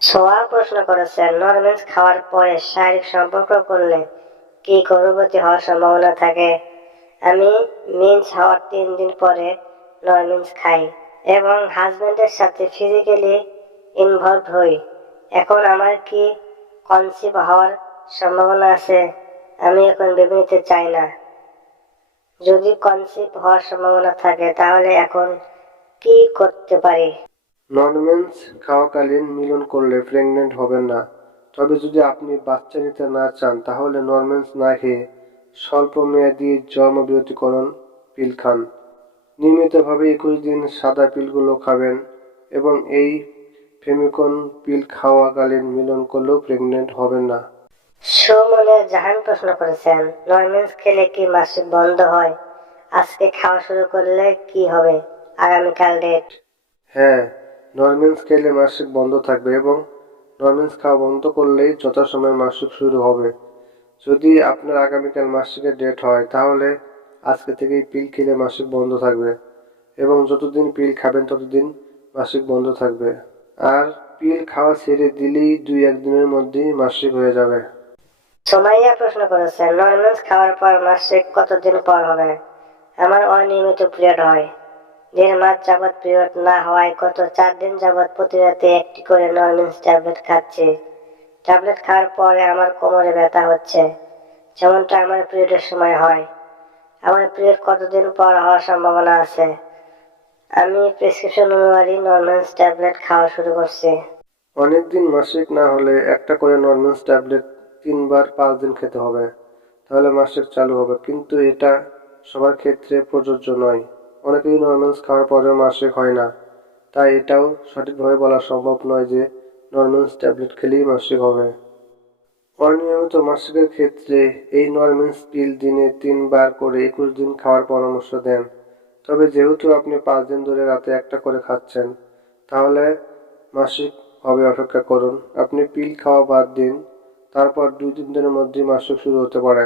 সোয়া প্রশ্ন করেছেন নরমেন্স খাওয়ার পরে শারীরিক সম্পর্ক করলে কি গর্ভবতী হওয়ার সম্ভাবনা থাকে? আমি মিন্স হওয়ার তিন দিন পরে নরমেন্স খাই এবং হাজবেন্ডের সাথে ফিজিক্যালি ইনভলভ হই। এখন আমার কি কনসিভ হওয়ার সম্ভাবনা আছে? আমি এখন ভেবে নিতে চাই না। যদি কনসিভ হওয়ার সম্ভাবনা থাকে, তাহলে এখন কি করতে পারি? ননমেন্স খাওয়াকালীন মিলন করলে প্রেগনেন্ট হবেন না। তবে যদি আপনি বাচ্চা নিতে না চান তাহলে নরমেন্স না খেয়ে স্বল্প মেয়াদী জন্মবিরতিকরণ পিল খান। নিয়মিতভাবে একুশ দিন সাদা পিলগুলো খাবেন এবং এই ফেমিকন পিল খাওয়াকালীন মিলন করলেও প্রেগনেন্ট হবেন না। সুমনের জাহান প্রশ্ন করেছেন নরমেন্স খেলে কি মাসিক বন্ধ হয়? আজকে খাওয়া শুরু করলে কি হবে? আগামীকাল ডেট। হ্যাঁ নরমেন্স খেলে মাসিক বন্ধ থাকবে এবং নরমেন্স খাওয়া বন্ধ করলেই যথাসময়ে মাসিক শুরু হবে। যদি আপনার আগামীকাল মাসিকের ডেট হয়, তাহলে আজকে থেকেই পিল খেলে মাসিক বন্ধ থাকবে এবং যতদিন পিল খাবেন ততদিন মাসিক বন্ধ থাকবে। আর পিল খাওয়া ছেড়ে দিলেই দুই একদিনের মধ্যেই মাসিক হয়ে যাবে। সোমাইয়া প্রশ্ন করেছেন নরমেন্স খাওয়ার পর মাসিক কতদিন পর হবে? আমার অনিয়মিত পিরিয়ড হয়। দেড় মাস যাবৎ পিরিয়ড না হওয়ায় গত চার দিন যাবৎ প্রতি রাতে একটি করে নরমেন্স ট্যাবলেট খাচ্ছি। ট্যাবলেট খাওয়ার পরে আমার কোমরে ব্যথা হচ্ছে, যেমনটা আমার পিরিয়ডের সময় হয়। আমার পিরিয়ড কতদিন পর হওয়ার সম্ভাবনা আছে? আমি প্রেসক্রিপশন অনুযায়ী নরমেন্স ট্যাবলেট খাওয়া শুরু করছি। অনেকদিন মাসিক না হলে একটা করে নর্মেন্স ট্যাবলেট তিনবার পাঁচ দিন খেতে হবে, তাহলে মাসিক চালু হবে। কিন্তু এটা সবার ক্ষেত্রে প্রযোজ্য নয়। অনেকেই নর্মেন্স খাওয়ার পরেও মাসিক হয় না। তাই এটাও সঠিকভাবে বলা সম্ভব নয় যে নর্মেন্স ট্যাবলেট খেলেই মাসিক হবে। অনিয়মিত মাসিকের ক্ষেত্রে এই নর্মেন্স পিল দিনে তিনবার করে একুশ দিন খাওয়ার পরামর্শ দেন। তবে যেহেতু আপনি পাঁচ দিন ধরে রাতে একটা করে খাচ্ছেন, তাহলে মাসিক হবে অপেক্ষা করুন। আপনি পিল খাওয়া বাদ দিন, তারপর দুই তিন দিনের মধ্যেই মাসিক শুরু হতে পারে।